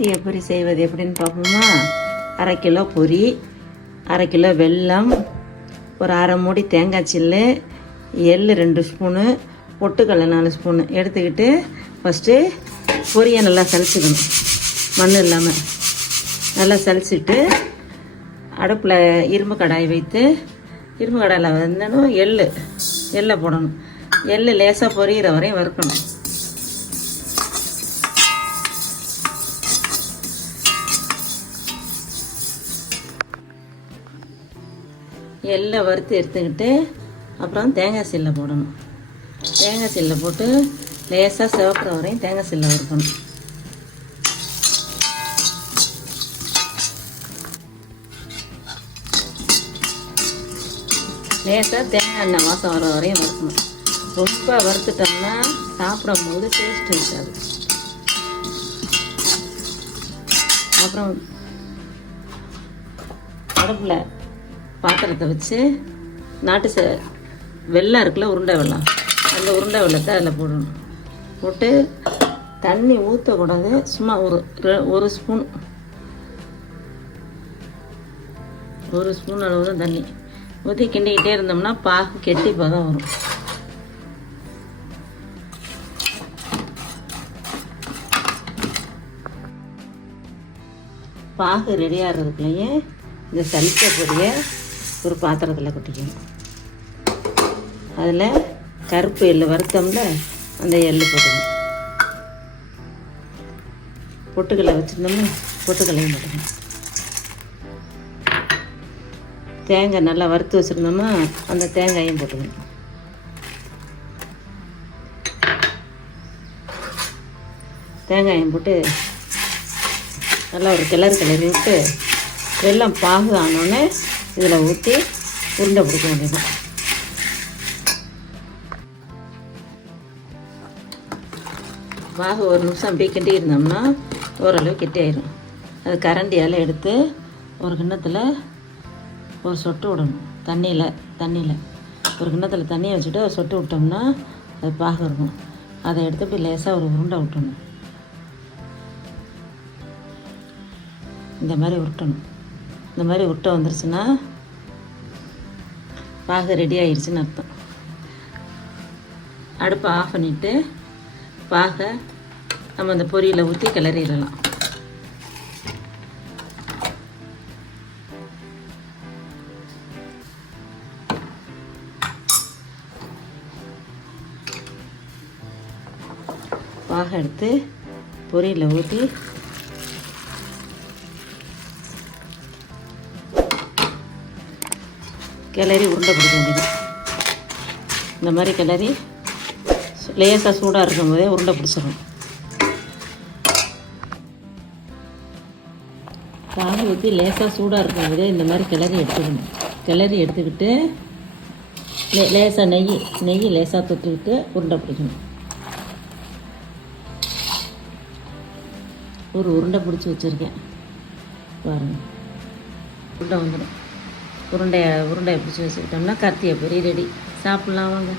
கருத்தியை பொரி செய்வது எப்படின்னு பார்ப்போமா? 1/2 கிலோ பொரி, 1/2 கிலோ வெல்லம், ஒரு 1/2 மூடி தேங்காய் சில்லு, எள் 2 ஸ்பூனு, பொட்டுக்கடலை 4 ஸ்பூனு எடுத்துக்கிட்டு ஃபஸ்ட்டு பொரியை நல்லா சலிச்சுக்கணும். மண் இல்லாமல் நல்லா சலிச்சுட்டு அடுப்பில் இரும்பு கடாய் வைத்து இரும்பு கடாயில் வந்தனும் எள்ளை போடணும். எள் லேசாக பொரியிற வரையும் வறுக்கணும். எள்ளை வறுத்து எடுத்துக்கிட்டு அப்புறம் தேங்காய் சில்லை போடணும். தேங்காய் சில்லை போட்டு லேசாக சிவப்புற வரையும் தேங்காய் சில்லை வறுக்கணும். லேசாக தேங்காய் எண்ணெய் வாசம் வர வரையும் வறுக்கணும். ரொம்ப வறுத்துட்டோம்னா சாப்பிடும் போது டேஸ்ட் இருக்காது. அப்புறம் அடுப்பில் பாத்திரத்தை வச்சு நாட்டு வெல்லம் இருக்குல்ல, உருண்டை வெல்லம், அந்த உருண்டை வெல்லத்தை அதில் போடணும். போட்டு தண்ணி ஊற்றக்கூடாது, சும்மா ஒரு ஸ்பூன் அளவு தான் தண்ணி ஊற்றி கிண்டிக்கிட்டே இருந்தோம்னா பாகு கெட்டி பதம் வரும். பாகு ரெடி ஆகிறதுக்குள்ளேயே இந்த சலிச்ச பொடியை ஒரு பாத்திரத்தில் கொட்டிக்கணும். அதில் கருப்பு எள்ளு வறுத்தோம்ல, அந்த எள்ளு போட்டுக்கணும். பொட்டுக்கடலை வச்சுருந்தோம்னா பொட்டுக்கடலையும் போட்டுக்கணும். தேங்காய் நல்லா வறுத்து வச்சுருந்தோம்னா அந்த தேங்காயும் போட்டுக்கணும். தேங்காயும் போட்டு நல்லா ஒரு கிளறி விட்டு வெல்லம் பாகு ஆனோடனே இதில் ஊற்றி உருண்டை பிடிக்க வேண்டியது. பாகு ஒரு நிமிஷம் அப்படியே கிண்டி இருந்தோம்னா ஓரளவு கெட்டி ஆயிடும். அது கரண்டியால் எடுத்து ஒரு கிண்ணத்தில் ஒரு சொட்டு விடணும். தண்ணியில் ஒரு கிண்ணத்தில் தண்ணியை வச்சுட்டு ஒரு சொட்டு விட்டோம்னா அது பாகு இருக்கும். அதை எடுத்து இப்படி லேசாக ஒரு உருண்டை விட்டணும். இந்த மாதிரி உருட்டணும். இந்த மாதிரி உருட்டை வந்துருச்சுன்னா பாகு ரெடி ஆயிடுச்சுன்னு அர்த்தம். அடுப்பை ஆஃப் பண்ணிவிட்டு பாகை நம்ம அந்த பொரியில் ஊற்றி கிளறிடலாம். பாகை எடுத்து பொரியில் ஊற்றி கிளறி உருண்டை பிடிக்க வேண்டியது. இந்த மாதிரி கிளறி லேசாக சூடாக இருக்கும்போதே உருண்டை பிடிச்சிடும். பாகு ஊற்றி லேசாக சூடாக இருக்கும்போதே இந்த மாதிரி கிளறி எடுத்துக்கணும். கிளறி எடுத்துக்கிட்டு லேசாக நெய் லேசாக தொட்டுக்கிட்டு உருண்டை பிடிக்கணும். ஒரு உருண்டை பிடிச்சி வச்சுருக்கேன் பாருங்கள். உருண்டை வந்துடும். உருண்டையை பிடிச்சி வச்சுக்கிட்டோம்னா கருத்தியை பொரி ரெடி. சாப்பிட்லாம் வாங்க.